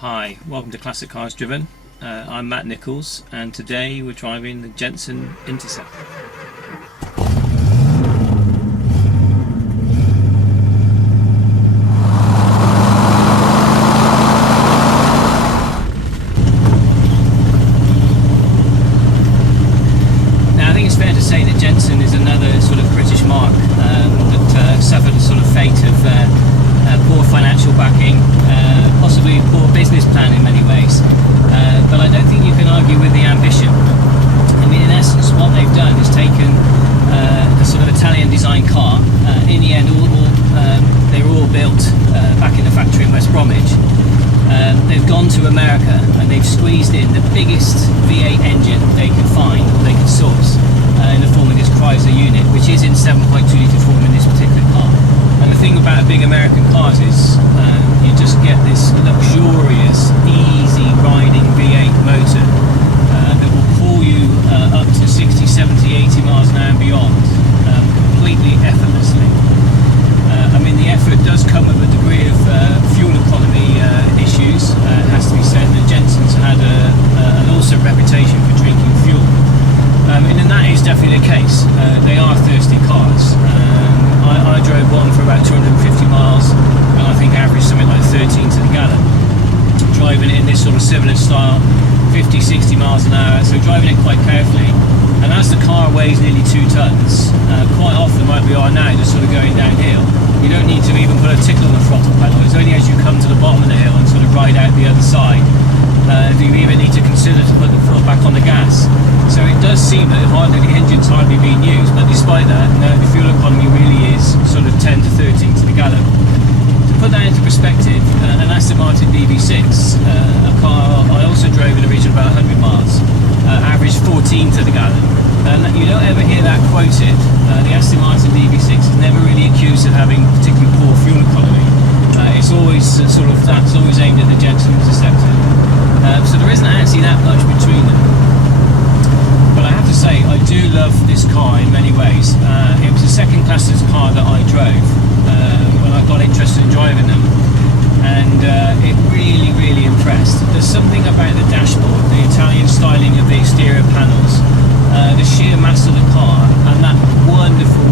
Hi, welcome to Classic Cars Driven. I'm Matt Nichols, and today we're driving the Jensen Interceptor. Now I think it's fair to say that Jensen is another sort of British mark that suffered a sort of fate of poor financial backing, possibly poor business plan in many ways, but I don't think you can argue with the ambition. I mean, in essence, what they've done is taken a sort of Italian design car. In the end, they were all built back in the factory in West Bromwich. They've gone to America and they've squeezed in the biggest V8 engine they could find, they could source, in the form of this Chrysler unit, which is in 7.2 litre form in this particular car. And the thing about big American cars is you just get this luxurious, easy riding V8 motor that will pull you up to 60, 70, 80 miles an hour and beyond completely effortlessly. I mean, the effort does come with a degree of fuel economy issues. It has to be said that Jensen's had an awesome reputation for drinking fuel. And that is definitely the case. They are thirsty cars. I drove one for about 250 miles and I think averaged something like 13 to the gallon. Driving it in this sort of similar style, 50, 60 miles an hour, so driving it quite carefully. And as the car weighs nearly 2 tons, quite often like we are now, just sort of going downhill, you don't need to even put a tickle on the throttle pedal. It's only as you come to the bottom of the hill and sort of ride out the other side do you even need to consider to put the foot back on the gas. So it does seem that the engine's hardly being used, but despite that, the fuel economy really is sort of 10 to 13 to the gallon. To put that into perspective, an Aston Martin DB6, a car I also drove in a region of about 100 miles, averaged 14 to the gallon. And you don't ever hear that quoted. The Aston Martin DB6 is never really accused of having particularly poor fuel economy. It's always that's always aimed at the Jensen Interceptor. So there isn't actually that much between them. But I have to say, I do love this car in many ways. It was the second class car that I drove when I got interested in driving them, and it really impressed. There's something about the dashboard, the Italian styling of the exterior panels, the sheer mass of the car, and that wonderful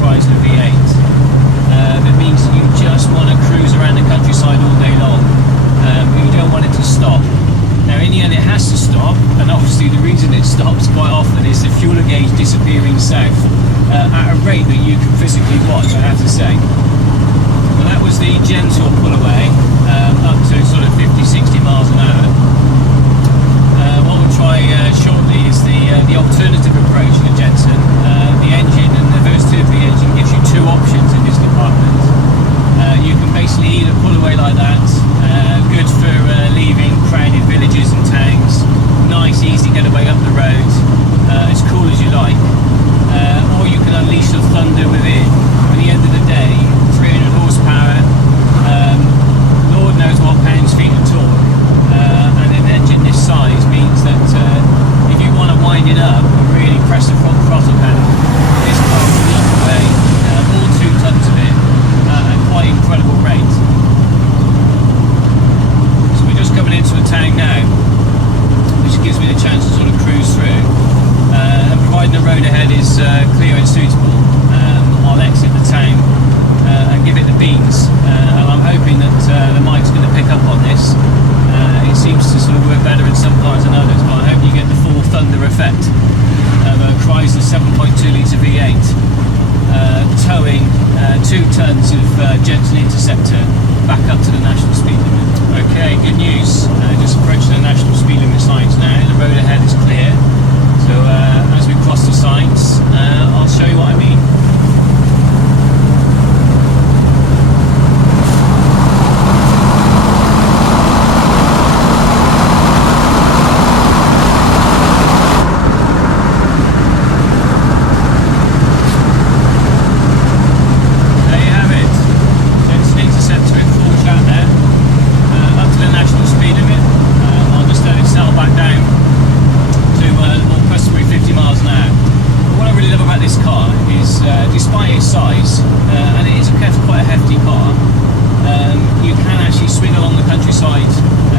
Chrysler V8 that means that you just want to cruise around the countryside all day long. You don't want it to stop. Now in the end it has to stop, and obviously the reason it stops quite often is the fuel gauge disappearing south at a rate that you can physically watch, I have to say. Well, that was the gentle pull away up to sort of 50-60 miles an hour. What we'll try shortly is the alternative approach to Jensen. The engine and the versatility of the engine gives you two options in this department. You can basically either pull away like that, good for leaving crowded villages and towns, nice easy getaway up the road, as cool as you like, or you can unleash the thunder within. At the end of the day, 300 horsepower, Lord knows what pounds, feet and torque, and an engine this size means that if you want to wind it up and really press the front throttle pedal, this car will knock away all 2 tons of it at quite incredible rate. So we're just coming into a town now, which gives me the chance to sort of cruise through, and providing the road ahead is clear and suitable, I'll exit the town and give it the beans, and I'm hoping that the mic's going to pick up on this. It seems to sort of work better in some cars than others, but I hope you get the full thunder effect of a Chrysler 7.2 litre V8 towing 2 tons of Jensen Interceptor back up to the national speed limit. Okay, good news. Just approaching the national speed limit signs now. The road ahead is clear. So as we cross the signs, I'll show you what I mean. countryside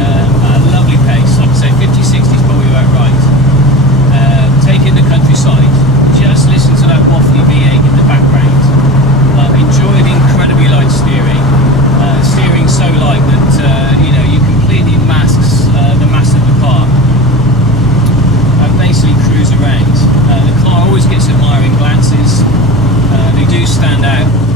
stand out.